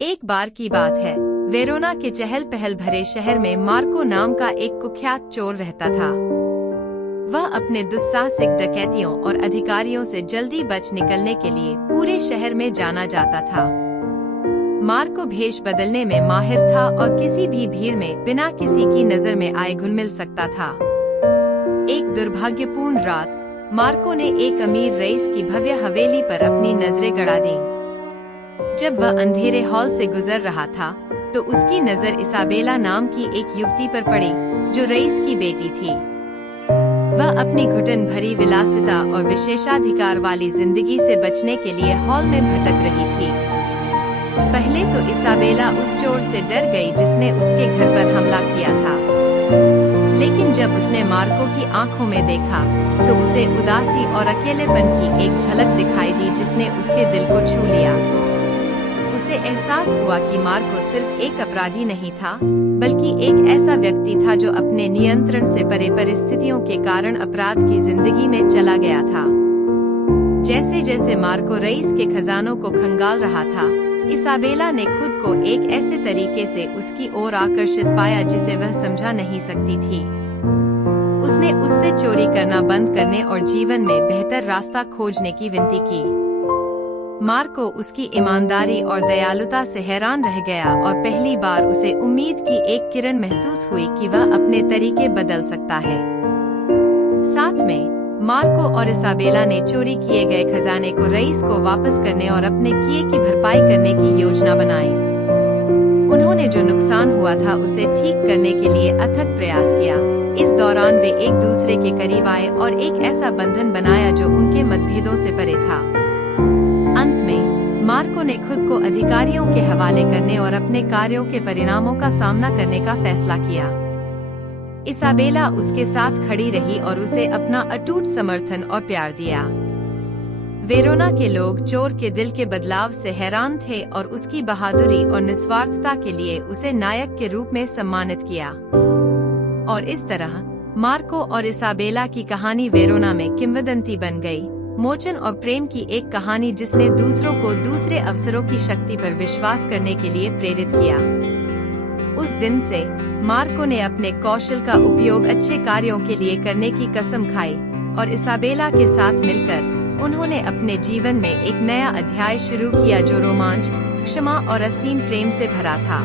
एक बार की बात है, वेरोना के चहल पहल भरे शहर में मार्को नाम का एक कुख्यात चोर रहता था। वह अपने दुस्साहसिक डकैतियों और अधिकारियों से जल्दी बच निकलने के लिए पूरे शहर में जाना जाता था। मार्को भेष बदलने में माहिर था और किसी भी भीड़ में बिना किसी की नजर में आए घुल मिल सकता था। एक दुर्भाग्यपूर्ण रात मार्को ने एक अमीर रईस की भव्य हवेली पर अपनी नजरें गड़ा दी। जब वह अंधेरे हॉल से गुजर रहा था तो उसकी नजर इसाबेला नाम की एक युवती पर पड़ी, जो रईस की बेटी थी। वह अपनी घुटन भरी विलासिता और विशेषाधिकार वाली जिंदगी से बचने के लिए हॉल में भटक रही थी। पहले तो इसाबेला उस चोर से डर गई जिसने उसके घर पर हमला किया था, लेकिन जब उसने मार्को की आंखों में देखा तो उसे उदासी और अकेलेपन की एक झलक दिखाई दी जिसने उसके दिल को छू लिया। उसे एहसास हुआ कि मार्को सिर्फ एक अपराधी नहीं था, बल्कि एक ऐसा व्यक्ति था जो अपने नियंत्रण से परे परिस्थितियों के कारण अपराध की जिंदगी में चला गया था। जैसे जैसे मार्को रईस के खजानों को खंगाल रहा था, इसाबेला ने खुद को एक ऐसे तरीके से उसकी ओर आकर्षित पाया जिसे वह समझा नहीं सकती थी। उसने उससे चोरी करना बंद करने और जीवन में बेहतर रास्ता खोजने की विनती की। मार्को उसकी ईमानदारी और दयालुता से हैरान रह गया और पहली बार उसे उम्मीद की एक किरण महसूस हुई कि वह अपने तरीके बदल सकता है। साथ में मार्को और इसाबेला ने चोरी किए गए खजाने को रईस को वापस करने और अपने किए की भरपाई करने की योजना बनाई। उन्होंने जो नुकसान हुआ था उसे ठीक करने के लिए अथक प्रयास किया। इस दौरान वे एक दूसरे के करीब आए और एक ऐसा बंधन बनाया जो उनके मतभेदों से परे था। अंत में मार्को ने खुद को अधिकारियों के हवाले करने और अपने कार्यों के परिणामों का सामना करने का फैसला किया। इसाबेला उसके साथ खड़ी रही और उसे अपना अटूट समर्थन और प्यार दिया। वेरोना के लोग चोर के दिल के बदलाव से हैरान थे और उसकी बहादुरी और निस्वार्थता के लिए उसे नायक के रूप में सम्मानित किया। और इस तरह मार्को और इसाबेला की कहानी वेरोना में किंवदंती बन गई, मोचन और प्रेम की एक कहानी जिसने दूसरों को दूसरे अवसरों की शक्ति पर विश्वास करने के लिए प्रेरित किया। उस दिन से मार्को ने अपने कौशल का उपयोग अच्छे कार्यों के लिए करने की कसम खाई और इसाबेला के साथ मिलकर उन्होंने अपने जीवन में एक नया अध्याय शुरू किया जो रोमांच, क्षमा और असीम प्रेम से भरा था।